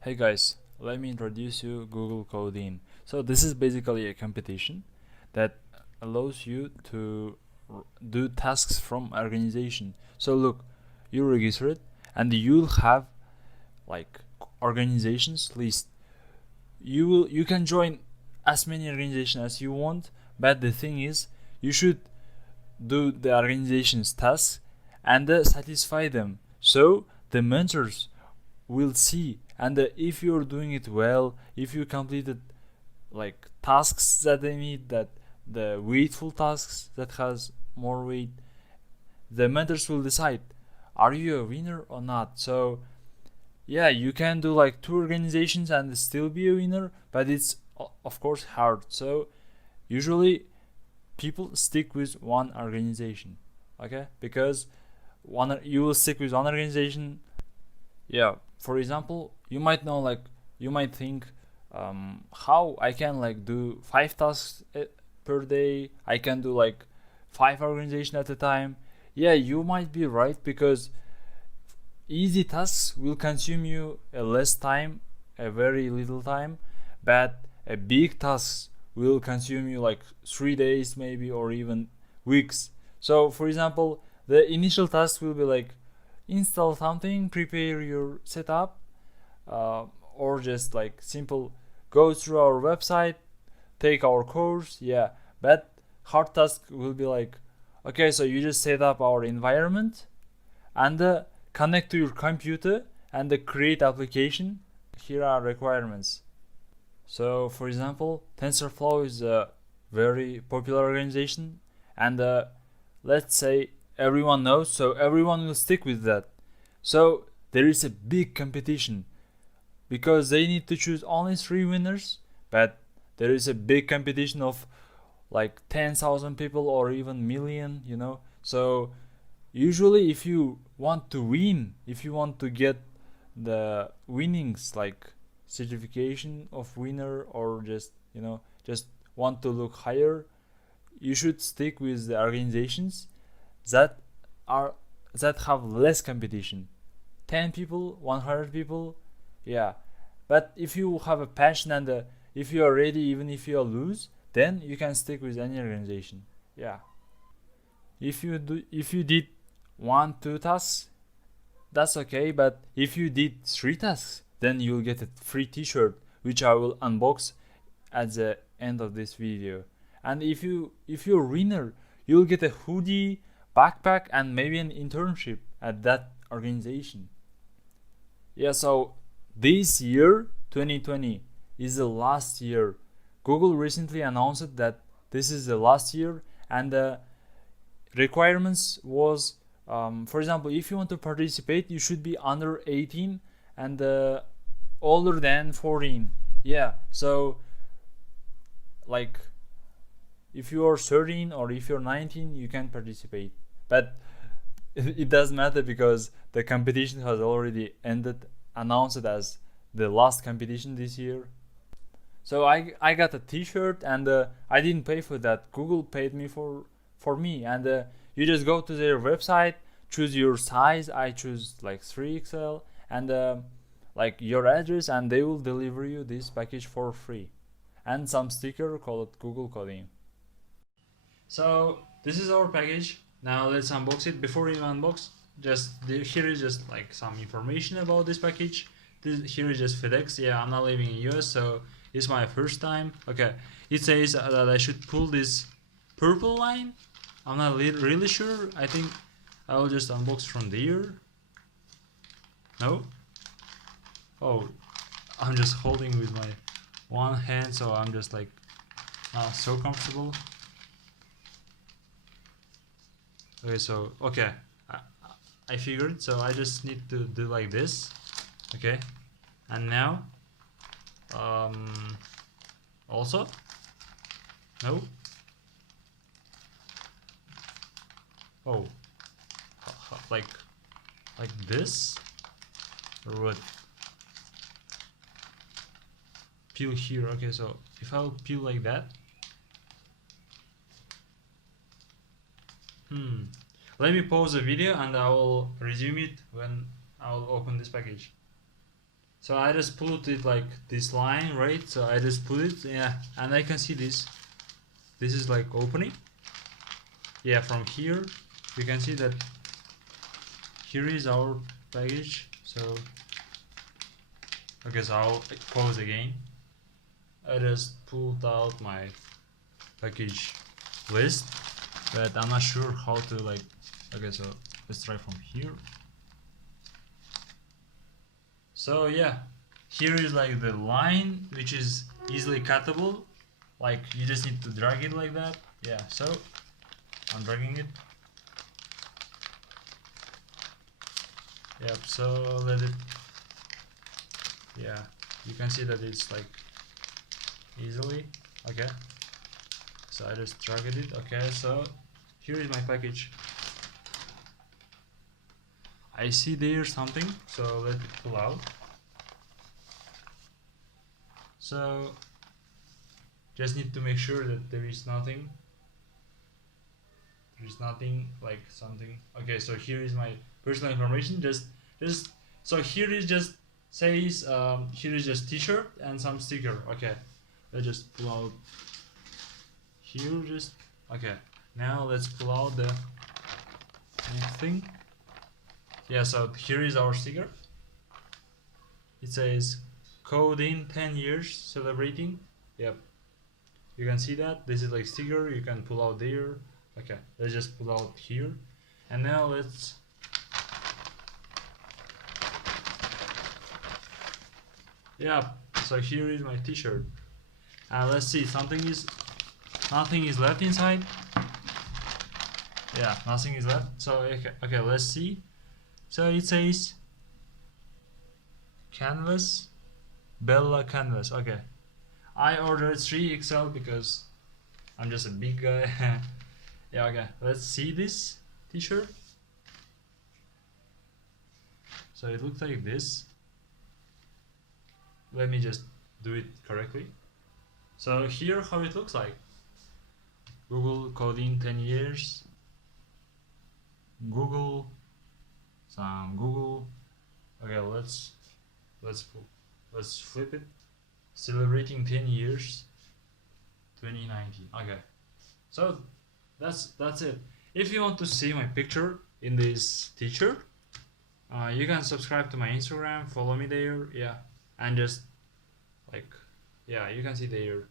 Hey guys, let me introduce you Google Coding. So this is basically a competition that allows you to do tasks from organization. So look, you register it and you'll have like organizations list. You can join as many organizations as you want, but the thing is you should do the organization's tasks and satisfy them. So the mentors will see, and if you're doing it well, if you completed like tasks that they need, that the weightful tasks that has more weight, the mentors will decide, are you a winner or not? So yeah, you can do like two organizations and still be a winner, but it's of course hard. So usually people stick with one organization, okay? Because one you will stick with one organization. Yeah, for example, you might know, like, you might think, how I can like do 5 tasks per day, I can do like 5 organizations at a time. Yeah, you might be right, because easy tasks will consume you a less time, a very little time, but a big task will consume you like 3 days maybe, or even weeks. So for example, the initial task will be like install something, prepare your setup, uh, or just like simple go through our website, take our course. Yeah, but hard task will be like, okay, so you just set up our environment and connect to your computer and create application. Here are requirements. So for example, TensorFlow is a very popular organization, and let's say everyone knows, so everyone will stick with that. So there is a big competition because they need to choose only 3 winners, but there is a big competition of like 10,000 people or even million. So usually if you want to win, if you want to get the winnings, like certification of winner, or just want to look higher, you should stick with the organizations that are that have less competition. 10 people, 100 people. Yeah, but if you have a passion, and if you are ready, even if you lose, then you can stick with any organization. Yeah, if you did 1 2 tasks, that's okay. But if you did 3 tasks, then you'll get a free t-shirt, which I will unbox at the end of this video. And if you're a winner, you'll get a hoodie, backpack, and maybe an internship at that organization. Yeah, so this year, 2020, is the last year. Google recently announced that this is the last year, and the requirements was, for example, if you want to participate, you should be under 18 and older than 14. Yeah, so like if you are 13 or if you're 19, you can participate. But it doesn't matter, because the competition has already ended, announced as the last competition this year. So I got a t-shirt, and I didn't pay for that. Google paid me for me, and you just go to their website, choose your size. I choose like 3XL, and like your address, and they will deliver you this package for free, and some sticker called Google Coding. So this is our package. Now let's unbox it. Before we unbox, here is just like some information about this package. Here is just FedEx. Yeah, I'm not living in US, so it's my first time. Okay, it says that I should pull this purple line. I'm not really sure. I think I will just unbox from there. No? Oh, I'm just holding with my one hand, so I'm just like not so comfortable. Okay, so I figured, so I just need to do like this. Okay, and now also no. Oh, like this, or what? Peel here. Okay, so if I'll peel like that, let me pause the video and I will resume it when I will open this package. So I just put it like this line, right? So I just put it, yeah, and I can see this. This is like opening. Yeah, from here we can see that here is our package. So okay, so I'll pause again. I just pulled out my package list, but I'm not sure how to like. Okay, so let's try from here. So yeah, here is like the line which is easily cuttable. Like you just need to drag it like that. Yeah, so I'm dragging it. Yep, so let it, yeah, you can see that it's like easily. Okay, so I just dragged it. Okay, so here is my package. I see there's something, so let it pull out. So just need to make sure that there is nothing. There is nothing like something. Okay, so here is my personal information. Just so here is just says here is just t-shirt and some sticker. Okay, let's just pull out here. Just okay. Now let's pull out the next thing. Yeah, so here is our sticker. It says coding 10 years celebrating. Yep, you can see that this is like sticker. You can pull out there. Okay, let's just pull out here, and now let's yeah. So here is my t-shirt. Let's see, nothing is left inside. Yeah, nothing is left. So okay, let's see. So it says canvas, Bella canvas. Okay, I ordered 3XL because I'm just a big guy. Yeah, okay, let's see this t-shirt. So it looks like this. Let me just do it correctly. So here how it looks like. Google coding 10 years. Google, some Google. Okay, let's flip it. Celebrating 10 years, 2019. Okay, so that's it. If you want to see my picture in this t-shirt, you can subscribe to my Instagram, follow me there. Yeah, and just like, yeah, you can see there